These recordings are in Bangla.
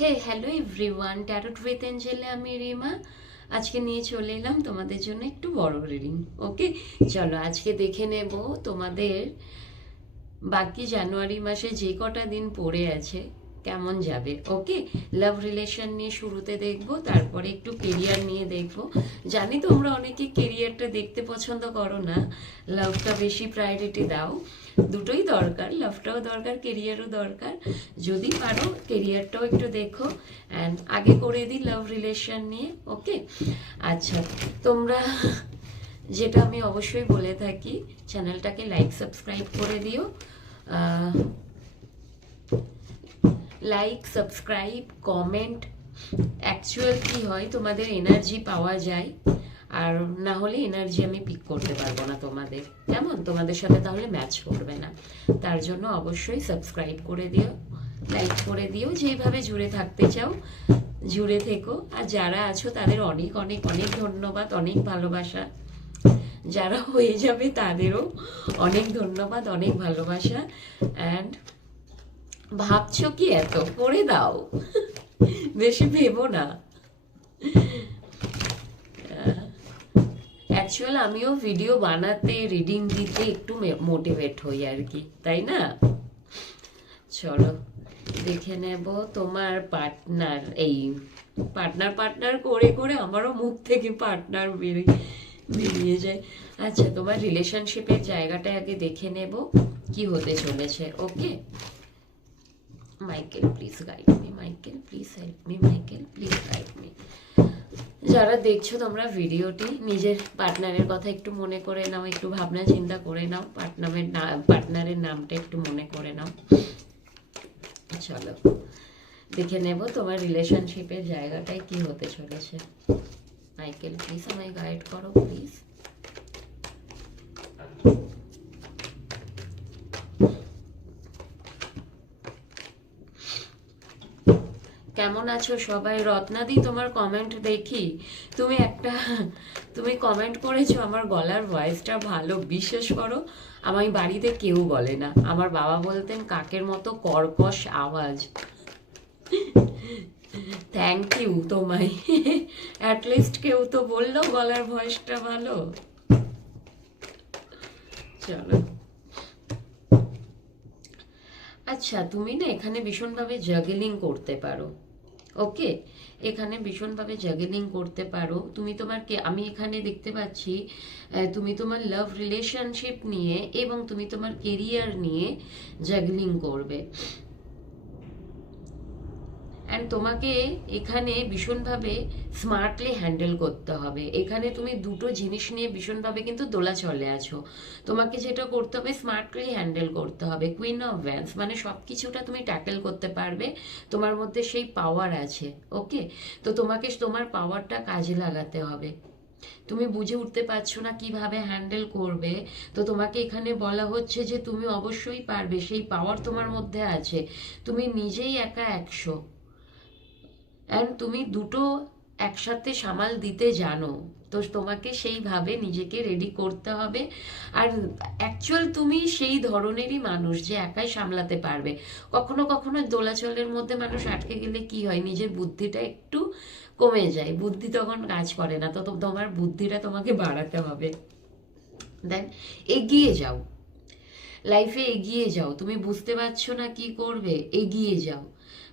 হ্যালো এভরিওয়ান, ট্যারোট উইথ এঞ্জেলে আমি রিমা। আজকে নিয়ে চলে এলাম তোমাদের জন্য একটু বড় রিডিং। ওকে, চলো আজকে দেখে নেব তোমাদের বাকি জানুয়ারি মাসে যে কটা দিন পড়ে আছে কেমন যাবে। ওকে, লাভ রিলেশন নিয়ে শুরুতে দেখবো, তারপরে একটু কেরিয়ার নিয়ে দেখবো। জানি তোমরা অনেকে কেরিয়ারটা দেখতে পছন্দ করো না, লাভটা বেশি প্রায়োরিটি দাও। দুটোই দরকার, লাভটাও দরকার, কেরিয়ারও দরকার। যদি পারো কেরিয়ারটাও একটু দেখো। অ্যান্ড আগে করে দিই লাভ রিলেশন নিয়ে। ওকে, আচ্ছা, তোমরা যেটা আমি অবশ্যই বলে থাকি, চ্যানেলটাকে লাইক সাবস্ক্রাইব করে দিও। লাইক সাবস্ক্রাইব কমেন্ট, অ্যাকচুয়াল কি হয় তোমাদের এনার্জি পাওয়া যায়, আর না হলে এনার্জি আমি পিক করতে পারবো না তোমাদের, কেমন তোমাদের সাথে তাহলে ম্যাচ করবে না। তার জন্য অবশ্যই সাবস্ক্রাইব করে দিও, লাইক করে দিও। যেইভাবে জুড়ে থাকতে চাও জুড়ে থেকো। আর যারা আছো তাদের অনেক অনেক অনেক ধন্যবাদ, অনেক ভালোবাসা। যারা হয়ে যাবে তাদেরও অনেক ধন্যবাদ, অনেক ভালোবাসা। অ্যান্ড ভাবছো কি এত করে দাও, বেশি ভেবো না। অ্যাকচুয়াল আমিও ভিডিও বানাতে, রিডিং দিতে একটু মোটিভেট হই আর কি, তাই না? চলো দেখে নেব তোমার পার্টনার। এই পার্টনার পার্টনার করে করে আমারও মুখ থেকে পার্টনার বেরিয়ে যায়। আচ্ছা, তোমার রিলেশনশিপের জায়গাটা আগে দেখে নেব কি হতে চলেছে। Okay, Michael please guide me, Michael please help me, Michael please guide me. যারা দেখছো তোমরা ভিডিওটি, নিজের পার্টনারের কথা একটু মনে করে নাও, একটু ভাবনা চিন্তা করে নাও, পার্টনারের নামটা একটু মনে করে নাও। চলো দেখে নেব তোমার রিলেশনশিপের জায়গাটায় কি হতে চলেছে। মাইকেল প্লিজ আমায় গাইড করো প্লিজ। কেমন আছো সবাই? রত্নাদি তোমার কমেন্ট দেখি, তুমি কমেন্ট করেছো আমার গলার ভয়েসটা ভালো। বিশ্বাস করো, আমার বাড়িতে কেউ বলে না, আমার বাবা বলতেন কাকের মতো কর্কশ আওয়াজ। থ্যাংক ইউ তোমায়, অ্যাটলিস্ট কেউ তো বললো গলার ভয়েসটা ভালো। চলো, আচ্ছা তুমি না এখানে ভীষণভাবে জাগলিং করতে পারো। ওকে, এখানে ভীষণভাবে জাগলিং করতে পারো তুমি। আমি এখানে দেখতে পাচ্ছি তুমি তোমার লাভ রিলেশনশিপ নিয়ে এবং তুমি তোমার কেরিয়ার নিয়ে জাগলিং করবে। অ্যান্ড তোমাকে এখানে ভীষণভাবে স্মার্টলি হ্যান্ডেল করতে হবে। এখানে তুমি দুটো জিনিস নিয়ে ভীষণভাবে কিন্তু দোলাচলে আছো। তোমাকে যেটা করতে হবে, স্মার্টলি হ্যান্ডেল করতে হবে। কুইন অফ ভ্যান্স মানে সব কিছুটা তুমি ট্যাকেল করতে পারবে, তোমার মধ্যে সেই পাওয়ার আছে। ওকে, তো তোমাকে তোমার পাওয়ারটা কাজে লাগাতে হবে। তুমি বুঝে উঠতে পারছো না কিভাবে হ্যান্ডেল করবে, তো তোমাকে এখানে বলা হচ্ছে যে তুমি অবশ্যই পারবে, সেই পাওয়ার তোমার মধ্যে আছে। তুমি নিজেই একা 100, অ্যান্ড তুমি দুটো একসাথে সামাল দিতে জানো। তো তোমাকে সেইভাবে নিজেকে রেডি করতে হবে। আর অ্যাকচুয়াল তুমি সেই ধরনেরই মানুষ যে একাই সামলাতে পারবে। কখনো কখনো দোলাচলের মধ্যে মানুষ আটকে গেলে কি হয়, নিজের বুদ্ধিটা একটু কমে যায়, বুদ্ধি তখন কাজ করে না। তো তোমার বুদ্ধিটা তোমাকে বাড়াতে হবে। দেন এগিয়ে যাও, লাইফে এগিয়ে যাও। তুমি বুঝতে পারছো না কি করবে, এগিয়ে যাও।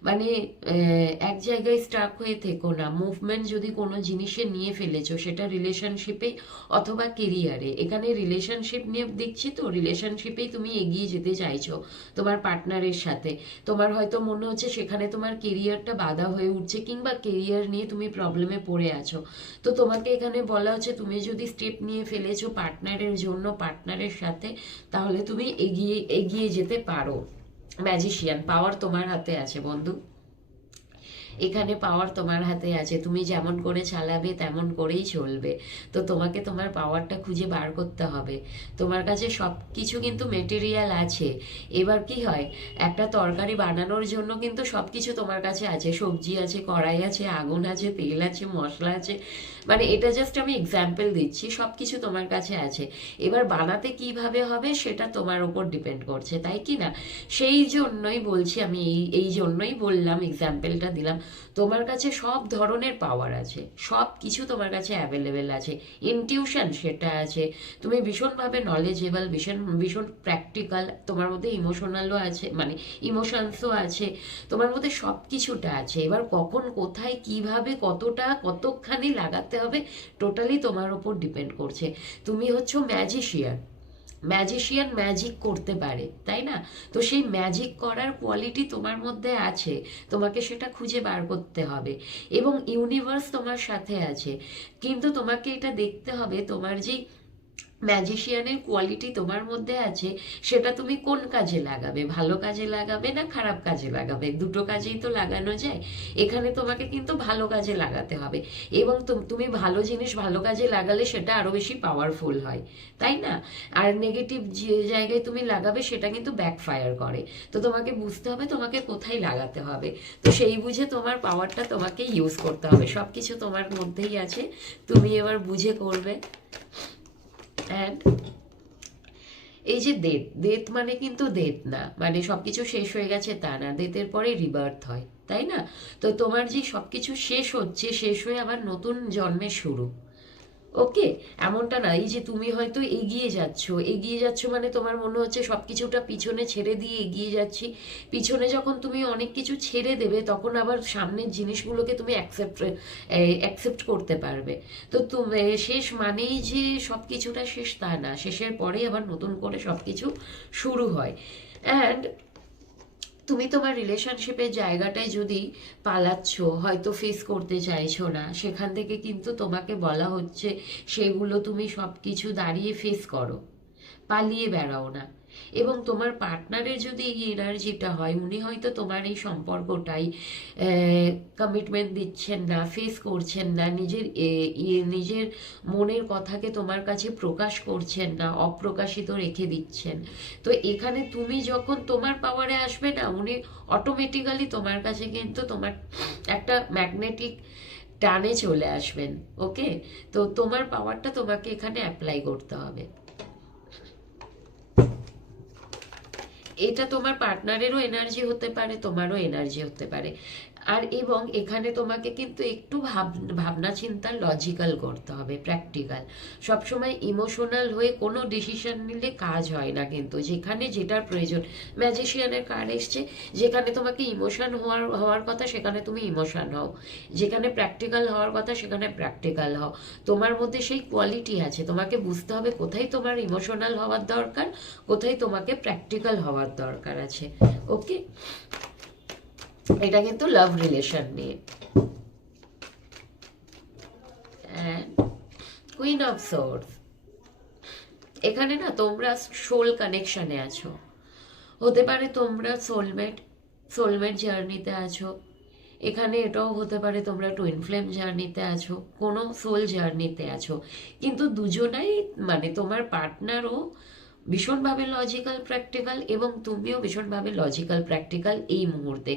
মানে এক জায়গায় স্টাক হয়ে থেকো না। মুভমেন্ট যদি কোনো জিনিসে নিয়ে ফেলেছো, সেটা রিলেশনশিপে অথবা কেরিয়ারে। এখানে রিলেশনশিপ নিয়ে দেখছি, তো রিলেশনশিপেই তুমি এগিয়ে যেতে চাইছো তোমার পার্টনারের সাথে। তোমার হয়তো মনে হচ্ছে সেখানে তোমার কেরিয়ারটা বাধা হয়ে উঠছে, কিংবা কেরিয়ার নিয়ে তুমি প্রবলেমে পড়ে আছো। তো তোমাকে এখানে বলা হচ্ছে তুমি যদি স্টেপ নিয়ে ফেলেছো পার্টনারের জন্য, পার্টনারের সাথে, তাহলে তুমি এগিয়ে এগিয়ে যেতে পারো। ম্যাজিশিয়ান পাওয়ার তোমার হাতে আছে বন্ধু। এখানে পাওয়ার তোমার হাতে আছে, তুমি যেমন করে চালাবে তেমন করেই চলবে। তো তোমাকে তোমার পাওয়ারটা খুঁজে বার করতে হবে। তোমার কাছে সব কিছু কিন্তু মেটেরিয়াল আছে। এবার কি হয়, একটা তরকারি বানানোর জন্য কিন্তু সব কিছু তোমার কাছে আছে, সবজি আছে, কড়াই আছে, আগুন আছে, তেল আছে, মশলা আছে, মানে এটা জাস্ট আমি এক্সাম্পল দিচ্ছি, সব কিছু তোমার কাছে আছে। এবার বানাতে কিভাবে হবে সেটা তোমার ওপর ডিপেন্ড করছে, তাই কি না? সেই জন্যই বলছি আমি, এই জন্যই বললাম, এক্সাম্পলটা দিলাম। তোমার কাছে সব ধরনের পাওয়ার আছে, সব কিছু তোমার কাছে অ্যাভেলেবেল আছে। ইনটিউশন সেটা আছে, তুমি ভীষণভাবে নলেজেবল, ভীষণ ভীষণ প্র্যাকটিক্যাল, তোমার মধ্যে ইমোশনালও আছে, মানে ইমোশনসও আছে, তোমার মধ্যে সব কিছুটা আছে। এবার কখন কোথায় কিভাবে কতটা কতখানি লাগাতে হবে টোটালি তোমার ওপর ডিপেন্ড করছে। তুমি হচ্ছ ম্যাজিশিয়ান, ম্যাজিশিয়ান ম্যাজিক করতে পারে, তাই না? তো সেই ম্যাজিক করার কোয়ালিটি তোমার মধ্যে আছে, তোমাকে সেটা খুঁজে বার করতে হবে। এবং ইউনিভার্স তোমার সাথে আছে, কিন্তু তোমাকে এটা দেখতে হবে তোমার যেই ম্যাজিশিয়ানের কোয়ালিটি তোমার মধ্যে আছে সেটা তুমি কোন কাজে লাগাবে, ভালো কাজে লাগাবে না খারাপ কাজে লাগাবে, দুটো কাজেই তো লাগানো যায়। এখানে তোমাকে কিন্তু ভালো কাজে লাগাতে হবে, এবং তুমি ভালো জিনিস ভালো কাজে লাগালে সেটা আরো বেশি পাওয়ারফুল হয়, তাই না? আর নেগেটিভ যে জায়গায় তুমি লাগাবে সেটা কিন্তু ব্যাকফায়ার করে। তো তোমাকে বুঝতে হবে তোমাকে কোথায় লাগাতে হবে, তো সেই বুঝে তোমার পাওয়ারটা তোমাকে ইউজ করতে হবে। সব কিছু তোমার মধ্যেই আছে, তুমি এবার বুঝে করবে। অ্যান্ড এই যে ডেথ, ডেথ মানে কিন্তু ডেথ না, মানে সবকিছু শেষ হয়ে গেছে তা না, ডেথের পরে রিবার্থ হয়, তাই না? তো তোমার যে সবকিছু শেষ হচ্ছে, শেষ হয়ে আবার নতুন জন্মের শুরু। ওকে, এমনটা না এই যে তুমি হয়তো এগিয়ে যাচ্ছ, এগিয়ে যাচ্ছ মানে তোমার মনে হচ্ছে সবকিছুটা পিছনে ছেড়ে দিয়ে এগিয়ে যাচ্ছি। পিছনে যখন তুমি অনেক কিছু ছেড়ে দেবে তখন আবার সামনের জিনিসগুলোকে তুমি অ্যাকসেপ্ট করতে পারবে। তো তুমি শেষ মানেই যে সবকিছুটা শেষ তা না, শেষের পরেই আবার নতুন করে সবকিছু শুরু হয়। অ্যান্ড তুমি তোমার রিলেশনশিপের জায়গাটায় যদি পালাচ্ছ, হয়তো ফেস করতে চাইছো না, সেখান থেকে কিন্তু তোমাকে বলা হচ্ছে সেগুলো তুমি সব কিছু দাঁড়িয়ে ফেস করো, পালিয়ে বেড়াও না। এবং তোমার পার্টনারের যদি এই এনার্জিটা হয়, উনি হয়তো তোমার এই সম্পর্কটাই কমিটমেন্ট দিচ্ছেন না, ফেস করছেন না, নিজের মনের কথাকে তোমার কাছে প্রকাশ করছেন না, অপ্রকাশিত রেখে দিচ্ছেন। তো এখানে তুমি যখন তোমার পাওয়ারে আসবে না, উনি অটোমেটিক্যালি তোমার কাছে কিন্তু তোমার একটা ম্যাগনেটিক টানে চলে আসবেন। ওকে, তো তোমার পাওয়ারটা তোমাকে এখানে অ্যাপ্লাই করতে হবে। এটা তোমার পার্টনারেরও এনার্জি হতে পারে, তোমারও এনার্জি হতে পারে। আর এবং এখানে তোমাকে কিন্তু একটু ভাবনা চিন্তা লজিক্যাল করতে হবে, প্র্যাকটিক্যাল। সবসময় ইমোশনাল হয়ে কোনো ডিসিশন নিলে কাজ হয় না, কিন্তু যেখানে যেটার প্রয়োজন। ম্যাজিশিয়ানের কার্ড এসছে, যেখানে তোমাকে ইমোশন হওয়ার কথা সেখানে তুমি ইমোশন হও, যেখানে প্র্যাকটিক্যাল হওয়ার কথা সেখানে প্র্যাকটিক্যাল হও। তোমার মধ্যে সেই কোয়ালিটি আছে, তোমাকে বুঝতে হবে কোথায় তোমার ইমোশনাল হওয়ার দরকার, কোথায় তোমাকে প্র্যাকটিক্যাল হওয়ার দরকার আছে। ওকে, এটা কিন্তু লাভ রিলেশন নিয়ে। কুইন অফ সোর্স, এখানে না তোমরা সোল কানেকশনে আছো, হতে পারে তোমরা সোলমেট জার্নিতে আছো। এখানে এটাও হতে পারে তোমরা টুইন ফ্লেম জার্নিতে আছো, কোনো সোল জার্নিতে আছো। কিন্তু দুজনাই, মানে তোমার পার্টনারও ভীষণভাবে লজিক্যাল প্র্যাকটিক্যাল, এবং তুমিও ভীষণভাবে লজিক্যাল প্র্যাকটিক্যাল। এই মুহূর্তে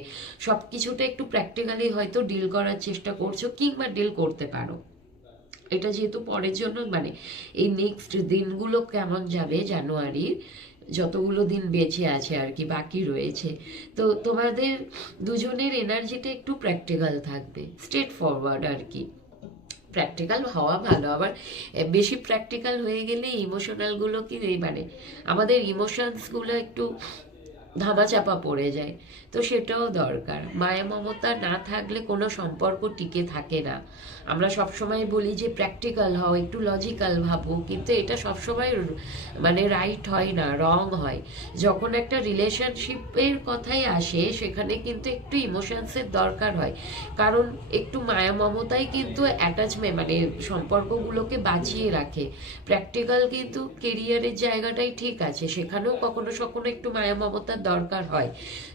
সব কিছুটা একটু প্র্যাকটিক্যালি হয়তো ডিল করার চেষ্টা করছো, কিংবা ডিল করতে পারো। এটা যেহেতু পরের জন্য, মানে এই নেক্সট দিনগুলো কেমন যাবে, জানুয়ারির যতগুলো দিন বেঁচে আছে আর কি, বাকি রয়েছে, তো তোমাদের দুজনের এনার্জিটা একটু প্র্যাকটিক্যাল থাকবে, স্ট্রেট ফরওয়ার্ড আর কি। প্র্যাকটিক্যাল হওয়া ভালো, আবার বেশি প্র্যাকটিক্যাল হয়ে গেলে ইমোশনালগুলো কি, মানে আমাদের ইমোশনসগুলো একটু ধামাচাপা পড়ে যায়। তো সেটাও দরকার। মায়া মমতা না থাকলে কোনো সম্পর্ক টিকে থাকে না। আমরা সবসময় বলি যে প্র্যাকটিক্যাল হও, একটু লজিক্যাল ভাবো, কিন্তু এটা সবসময় মানে রাইট হয় না, রং হয়। যখন একটা রিলেশনশিপের কথাই আসে সেখানে কিন্তু একটু ইমোশনসের দরকার হয়, কারণ একটু মায়া মমতাই কিন্তু অ্যাটাচমেন্ট, মানে সম্পর্কগুলোকে বাঁচিয়ে রাখে। প্র্যাকটিক্যাল কিন্তু কেরিয়ারের জায়গাটাই ঠিক আছে, সেখানেও কখনো কখনো একটু মায়া মমতা দরকার হয়।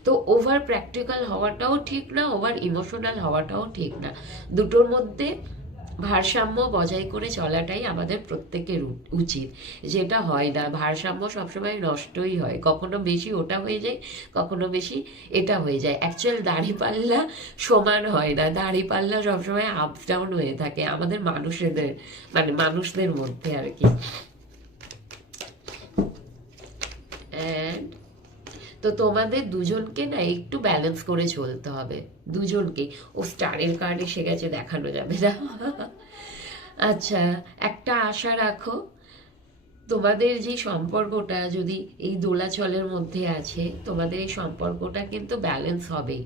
তো ওভার প্র্যাকটিক্যাল হওয়াটাও ঠিক না, ওভার ইমোশনাল হওয়াটাও ঠিক না। দুটোর মধ্যে ভারসাম্য বজায় করে চলাটাই আমাদের প্রত্যেকের উচিত, যেটা হয় না। ভারসাম্য সবসময় নষ্টই হয়, কখনো বেশি ওটা হয়ে যায়, কখনো বেশি এটা হয়ে যায়। অ্যাকচুয়াল দাঁড়িপাল্লা সমান হয় না, দাঁড়িপাল্লা সবসময় আপস ডাউন হয়ে থাকে আমাদের মানুষদের, মানে মানুষদের মধ্যে আর কি। অ্যান্ড তো তোমাদের দুজনকে না একটু ব্যালেন্স করে চলতে হবে, দুজনকে। ও স্টারের কার্ড এসে গেছে, দেখানো যাবে না। আচ্ছা, একটা আশা রাখো, তোমাদের যে সম্পর্কটা যদি এই দোলাচলের মধ্যে আছে, তোমাদের এই সম্পর্কটা কিন্তু ব্যালেন্স হবেই।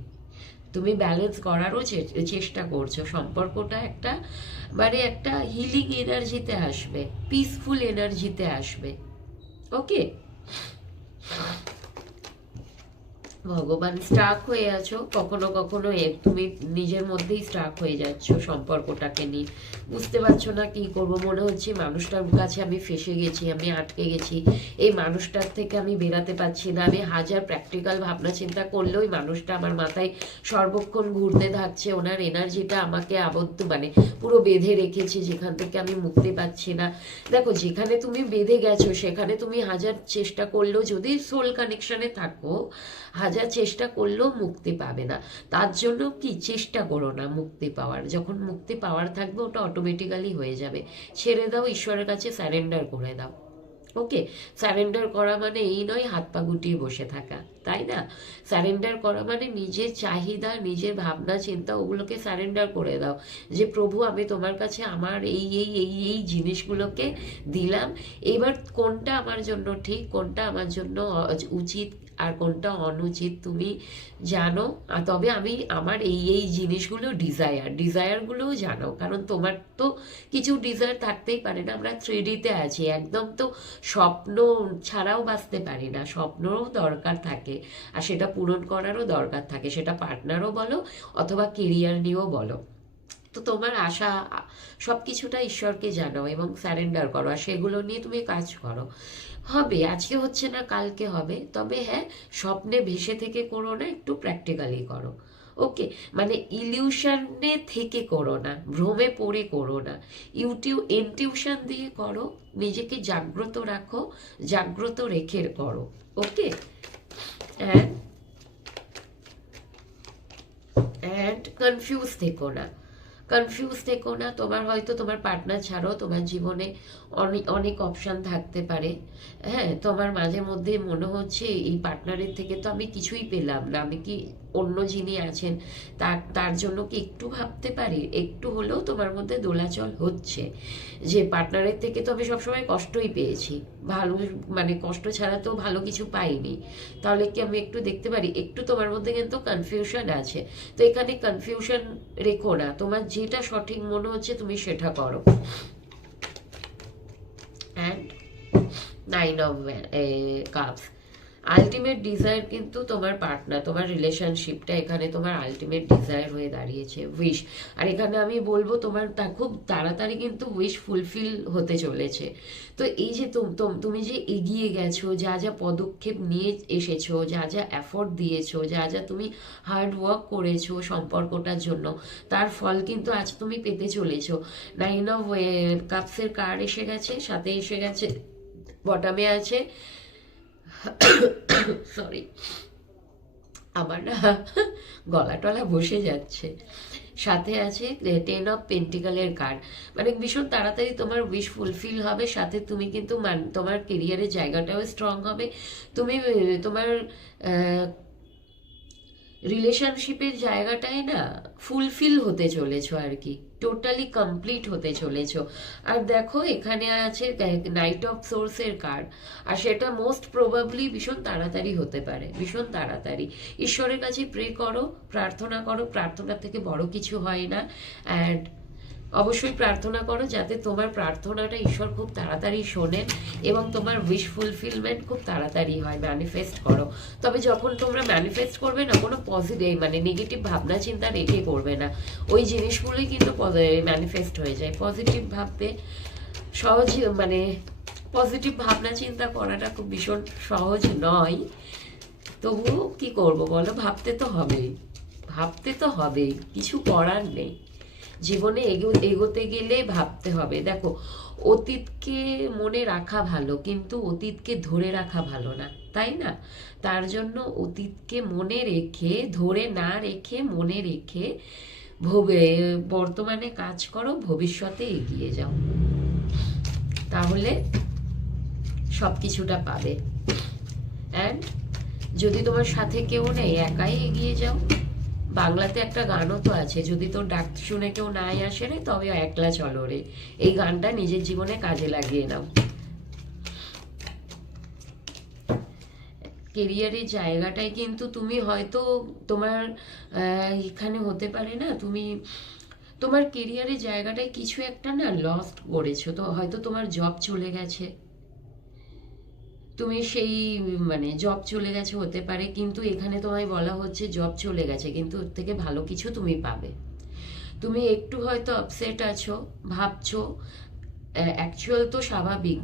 তুমি ব্যালেন্স করারও চেষ্টা করছো। সম্পর্কটা একটা মানে একটা হিলিং এনার্জিতে আসবে, পিসফুল এনার্জিতে আসবে। ওকে, ভগবান স্টাক হয়ে আছো, কখনো কখনো তুমি নিজের মধ্যেই স্টাক হয়ে যাচ্ছ সম্পর্কটাকে নিয়ে, বুঝতে পারছো না কি করব। মনে হচ্ছে মানুষটার কাছে আমি ফেসে গেছি, আমি আটকে গেছি, এই মানুষটার থেকে আমি বেরাতে পারছি না। আমি হাজার প্র্যাকটিক্যাল ভাবনা চিন্তা করলেও ওই মানুষটা আমার মাথায় সর্বক্ষণ ঘুরতে থাকছে, ওনার এনার্জিটা আমাকে আবদ্ধ মানে পুরো বেঁধে রেখেছে, যেখান থেকে আমি মুক্তি পাচ্ছি না। দেখো, যেখানে তুমি বেঁধে গেছো সেখানে তুমি হাজার চেষ্টা করলেও, যদি সোল কানেকশনে থাকো, হাজার চেষ্টা করলেও মুক্তি পাবে না। তার জন্য কি চেষ্টা করো না মুক্তি পাওয়ার, যখন মুক্তি পাওয়ার থাকবে ওটা অটোমেটিক্যালি হয়ে যাবে। ছেড়ে দাও, ঈশ্বরের কাছে স্যারেন্ডার করে দাও। ওকে, স্যারেন্ডার করা মানে এই নয় হাত পা গুটিয়ে বসে থাকা, তাই না? স্যারেন্ডার করা মানে নিজের চাহিদা, নিজের ভাবনা চিন্তা, ওগুলোকে স্যারেন্ডার করে দাও, যে প্রভু আমি তোমার কাছে আমার এই এই এই এই জিনিসগুলোকে দিলাম, এবার কোনটা আমার জন্য ঠিক, কোনটা আমার জন্য উচিত আর কোনটা অনুচিত তুমি জানো। তবে আমি আমার এই এই জিনিসগুলো ডিজায়ারগুলোও জানো, কারণ তোমার তো কিছু ডিজায়ার থাকতেই পারে না। আমরা 3D-তে আছি, একদম তো স্বপ্ন ছাড়াও বাঁচতে পারি না, স্বপ্নরও দরকার থাকে, আর সেটা পূরণ করারও দরকার থাকে, সেটা পার্টনারও বলো অথবা কেরিয়ার নিয়েও বলো। তো তোমার আশা সব কিছুটা ঈশ্বরকে জানাও এবং স্যারেন্ডার করো, আর সেগুলো নিয়ে তুমি কাজ করো। হবে, আজকে হচ্ছে না কালকে হবে, তবে হ্যাঁ, স্বপ্নে ভেসে থেকে করো না, একটু প্র্যাকটিক্যালি করো। ওকে, মানে ইলিউশনে থেকে করো না, ভ্রমে পড়ে করো না, ইনটিউশন দিয়ে করো, নিজেকে জাগ্রত রাখো, জাগ্রত রেখে করো। ওকে, অ্যান্ড কনফিউজ থেকো না, কনফিউজ থেকো না। তোমার হয়তো তোমার পার্টনার ছাড়াও তোমার জীবনে অনেক অনেক অপশান থাকতে পারে। হ্যাঁ, তোমার মাঝে মধ্যে মনে হচ্ছে এই পার্টনারের থেকে তো আমি কিছুই পেলাম না, আমি কি অন্য যিনি আছেন তার জন্য কি একটু ভাবতে পারি? একটু হলেও তোমার মধ্যে দোলাচল হচ্ছে যে পার্টনারের থেকে তো আমি সবসময় কষ্টই পেয়েছি, ভালো মানে কষ্ট ছাড়া তো ভালো কিছু পাইনি, তাহলে কি আমি একটু দেখতে পারি? একটু তোমার মধ্যে কিন্তু কনফিউশন আছে। তো এখানে কনফিউশন রেখো না, তোমার যেটা সঠিক মনে হচ্ছে তুমি সেটা করো। And 9 of cups, ultimate desire কিন্তু তোমার পার্টনার, তোমার রিলেশনশিপটা এখানে তোমার আলটিমেট ডিজায়ার হয়ে দাঁড়িয়েছে, উইশ। আর এখানে আমি বলবো তোমার তা খুব তাড়াতাড়ি কিন্তু উইশ ফুলফিল হতে চলেছে। তো এই যে তুমি যে এগিয়ে গেছো, যা যা পদক্ষেপ নিয়ে এসেছো, যা যা এফোর্ট দিয়েছো, যা যা তুমি হার্ড ওয়ার্ক করেছো সম্পর্কটার জন্য, তার ফল কিন্তু আজ তুমি পেতে চলেছো। 9 অফ কাপসের কার্ড এসে গেছে, সাথে এসে গেছে বটমে আছে, সরি আমার না গলা টলা বসে যাচ্ছে, সাথে আছে 10 অফ পেন্টিকালের কার্ড। মানে ভীষণ তাড়াতাড়ি তোমার উইশ ফুলফিল হবে, সাথে তুমি কিন্তু তোমার কেরিয়ারের জায়গাটাও স্ট্রং হবে, তুমি তোমার রিলেশনশিপের জায়গাটায় না ফুলফিল হতে চলেছো আর কি, টোটালি কমপ্লিট হতে চলেছো। আর দেখো এখানে আছে নাইট অফ সোর্সের কার্ড, আর সেটা মোস্ট প্রবাবলি ভীষণ তাড়াতাড়ি হতে পারে, ভীষণ তাড়াতাড়ি। ঈশ্বরের কাছে প্রে করো, প্রার্থনা করো, প্রার্থনার থেকে বড় কিছু হয় না। অ্যান্ড অবশ্যই প্রার্থনা করো যাতে তোমার প্রার্থনাটা ঈশ্বর খুব তাড়াতাড়ি শোনেন এবং তোমার উইশ ফুলফিলমেন্ট খুব তাড়াতাড়ি হয়, ম্যানিফেস্ট করো। তবে যখন তোমরা ম্যানিফেস্ট করবে না, কোনো পজিটিভ মানে নেগেটিভ ভাবনা চিন্তা রেখে করবে না, ওই জিনিসগুলোই কিন্তু ম্যানিফেস্ট হয়ে যায়। পজিটিভ ভাববে, সহজ মানে পজিটিভ ভাবনা চিন্তা করাটা খুব ভীষণ সহজ নয়, তবুও কি করব বলো, ভাবতে তো হবেই, ভাবতে তো হবেই, কিছু করার নেই। জীবনে এগোতে গেলে ভাবতে হবে। দেখো, অতীতকে মনে রাখা ভালো, কিন্তু অতীতকে ধরে রাখা ভালো না, তাই না? তার জন্য অতীতকে মনে রেখে, ধরে না রেখে, মনে রেখে বর্তমানে কাজ করো, ভবিষ্যতে এগিয়ে যাও, তাহলে সব কিছুটা পাবে। অ্যান্ড যদি তোমার সাথে কেউ নেই, একাই এগিয়ে যাও। বাংলাতে একটা গানও তো আছে, যদি তোর ডাক শুনে কেউ নাই আসে রে, তবে একলা চলো রে। এই গানটা নিজের জীবনে কাজে লাগিয়ে নাও। কেরিয়ারের জায়গাটায় কিন্তু তুমি হয়তো তোমার এখানে হতে পারে না, তুমি তোমার কেরিয়ারের জায়গাটায় কিছু একটা না লস্ট করেছো, তো হয়তো তোমার জব চলে গেছে, তুমি সেই মানে জব চলে গেছে হতে পারে, কিন্তু এখানে তোমায় বলা হচ্ছে জব চলে গেছে কিন্তু ওর থেকে ভালো কিছু তুমি পাবে। তুমি একটু হয়তো আপসেট আছো, ভাবছো, অ্যাকচুয়াল তো স্বাভাবিক,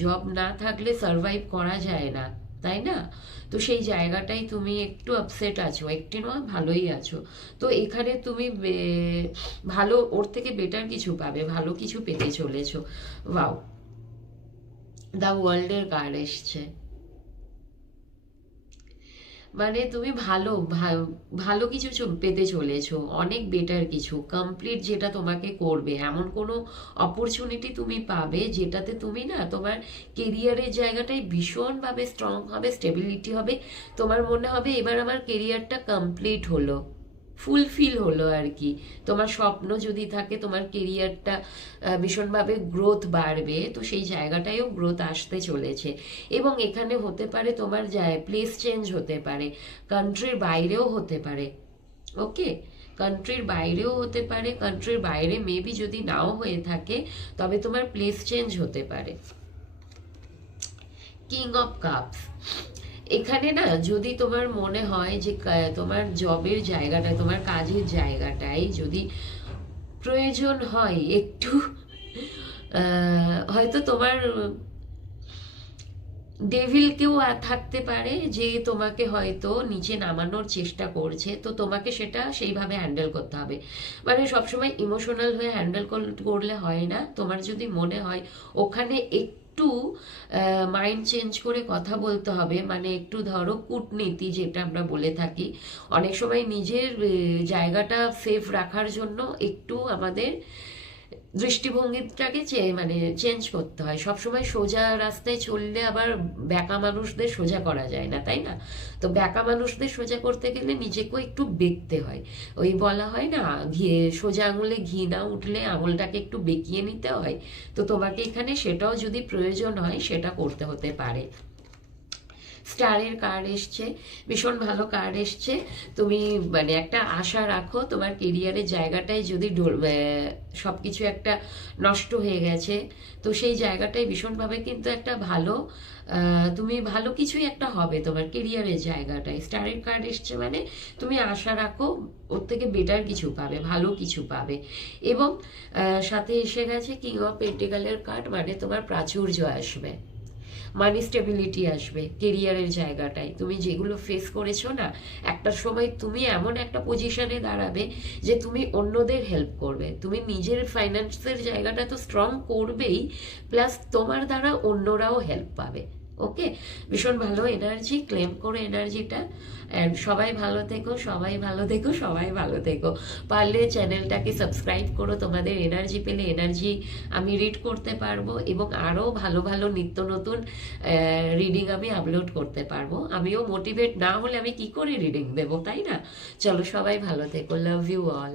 জব না থাকলে সার্ভাইভ করা যায় না, তাই না? তো সেই জায়গাটাই তুমি একটু আপসেট আছো, একটি নয় ভালোই আছো। তো এখানে তুমি ভালো, ওর থেকে বেটার কিছু পাবে, ভালো কিছু পেতে চলেছো। ওয়াও, দ্য ওয়ার্ল্ডের কার্ড এসছে, মানে তুমি ভালো কিছু পেতে চলেছো, অনেক বেটার কিছু, কমপ্লিট যেটা তোমাকে করবে, এমন কোনো অপরচুনিটি তুমি পাবে যেটাতে তুমি না তোমার কেরিয়ারের জায়গাটাই ভীষণভাবে স্ট্রং হবে, স্টেবিলিটি হবে, তোমার মনে হবে এবার আমার কেরিয়ারটা কমপ্লিট হলো, ফুলফিল হলো আর কি। তোমার স্বপ্ন যদি থাকে তোমার কেরিয়ারটা ভীষণভাবে গ্রোথ বাড়বে, তো সেই জায়গাটায়ও গ্রোথ আসতে চলেছে। এবং এখানে হতে পারে তোমার প্লেস চেঞ্জ হতে পারে, কান্ট্রির বাইরেও হতে পারে। ওকে, কান্ট্রির বাইরেও হতে পারে, কান্ট্রির বাইরে মেবি যদি নাও হয়ে থাকে, তবে তোমার প্লেস চেঞ্জ হতে পারে। কিং অফ কাপস, এখানে না যদি তোমার মনে হয় যে তোমার জবের জায়গাটায়, তোমার কাজের জায়গাটায় যদি প্রয়োজন হয় একটু, হয়তো তোমার ডেভিল কেউ থাকতে পারে যে তোমাকে হয়তো নিচে নামানোর চেষ্টা করছে, তো তোমাকে সেটা সেইভাবে হ্যান্ডেল করতে হবে। মানে সবসময় ইমোশনাল হয়ে হ্যান্ডেল করলে হয় না, তোমার যদি মনে হয় ওখানে একটু মাইন্ড চেঞ্জ করে কথা বলতে হবে, মানে একটু ধরো কূটনীতি যেটা আমরা বলে থাকি, অনেক সময় নিজের জায়গাটা সেফ রাখার জন্য একটু আমাদের দৃষ্টিভঙ্গিটাকে মানে চেঞ্জ করতে হয়। সবসময় সোজা রাস্তায় চললে আবার ব্যাকা মানুষদের সোজা করা যায় না, তাই না? তো ব্যাকা মানুষদের সোজা করতে গেলে নিজেকেও একটু বেঁকতে হয়। ওই বলা হয় না, সোজা আঙুলে ঘি না উঠলে আঙুলটাকে একটু বেঁকিয়ে নিতে হয়। তো তোমাকে এখানে সেটাও যদি প্রয়োজন হয় সেটা করতে হতে পারে। স্টারের কার্ড এসছে, ভীষণ ভালো কার্ড এসছে। তুমি মানে একটা আশা রাখো, তোমার কেরিয়ারের জায়গাটায় যদি সব কিছু একটা নষ্ট হয়ে গেছে, তো সেই জায়গাটায় ভীষণভাবে কিন্তু একটা ভালো, তুমি ভালো কিছুই একটা হবে তোমার কেরিয়ারের জায়গাটায়। স্টারের কার্ড এসছে মানে তুমি আশা রাখো ওর থেকে বেটার কিছু পাবে, ভালো কিছু পাবে। এবং সাথে এসে গেছে কিং অফ পেন্টিকালের কার্ড, মানে তোমার প্রাচুর্য আসবে, মানি স্টেবিলিটি আসবে কেরিয়ারের জায়গাটায়। তুমি যেগুলো ফেস করেছো না, একটা সময় তুমি এমন একটা পজিশনে দাঁড়াবে যে তুমি অন্যদের হেল্প করবে, তুমি নিজের ফাইন্যান্সের জায়গাটা তো স্ট্রং করবেই, প্লাস তোমার দ্বারা অন্যরাও হেল্প পাবে। ওকে, ভীষণ ভালো এনার্জি, ক্লেম করো এনার্জিটা। অ্যান্ড সবাই ভালো থেকো, সবাই ভালো থেকো, সবাই ভালো থেকো। পারলে চ্যানেলটাকে সাবস্ক্রাইব করো, তোমাদের এনার্জি পেলে এনার্জি আমি রিড করতে পারবো, এবং আরও ভালো ভালো নিত্য নতুন রিডিং আমি আপলোড করতে পারবো। আমিও মোটিভেট না হলে আমি কি করে রিডিং দেবো, তাই না? চলো সবাই ভালো থেকো, লাভ ইউ অল।